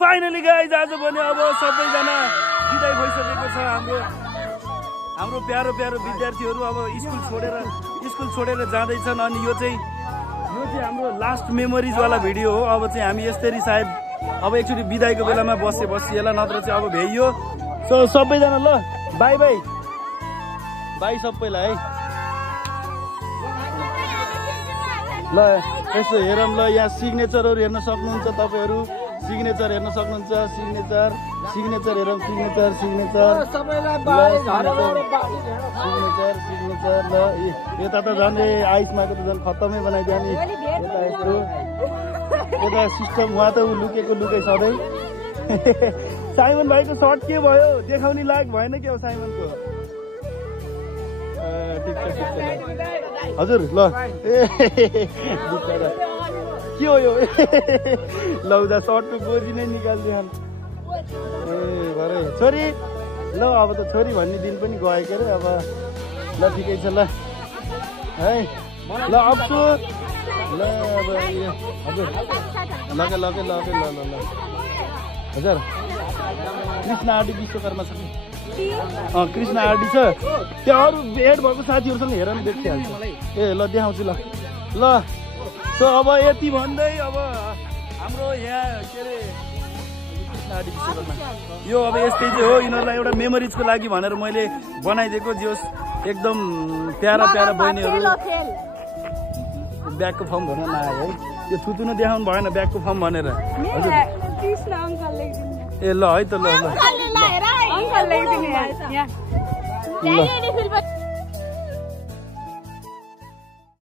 Finally guys आज पनि अब सबैजना बिदाई भइसकेको छ। हाम्रो प्यारो प्यारो विद्यार्थीहरू अब स्कुल छोडेर जाँदैछन्। अनि यो चाहिँ हाम्रो लास्ट मेमोरिज वाला भिडियो हो। अब चाहिँ हामी यसरी सायद अब एकचोटि बिदाईको बेलामा बसिएला, नत्र चाहिँ अब भ्याइयो। सो सबैजना ल बाई बाई बाई सबैलाई है। ल यसो हेरौँ ल, यहाँ सिग्नेचरहरू हेर्न सक्नुहुन्छ तपाईँहरू। सिग्नेचर हेर्न सक्नुहुन्छ। सिग्नेचर हेरौँ। सिग्नेचर ल यता त झन् आइसमाको त झन् खत्तमै बनाइदियो नि। यता सिस्टम उहाँ त लुकेको लुकै सधैँ। साइमन भाइको सर्ट के भयो? देखाउने लायक भएन के हो साइमनको? ठिक छ हजुर। ल के हो यो? लौदा सर्टको गोजी नै निकालिदियो। ए भरे छोरी ल अब त छोरी भन्ने दिन पनि गयो के अरे। अब ल ठिकै छ ल है। ल अप्सु ल अब हजुर लगे ल हजुर कृष्ण आरडी विश्वकर्मा छ। कृष्ण आरडी छ त्यहाँ। अरू एड भएको साथीहरूसँग हेर नि देखिहाल्छ। ए ल देखाउँछु ल। सो अब यति भन्दै अब हाम्रो यहाँ के अरे कृष्ण आरडी विश्वकर्मा यो अब यस्तै चाहिँ हो। यिनीहरूलाई एउटा मेमोरिजको लागि भनेर मैले बनाइदिएको। जोस् एकदम प्यारा बहिनीहरू। ब्यागको फर्म भन्न नआयो है। यो थुतुनु देखाउनु भएन ब्यागको फर्म भनेर। हजुर ए ल है त ल।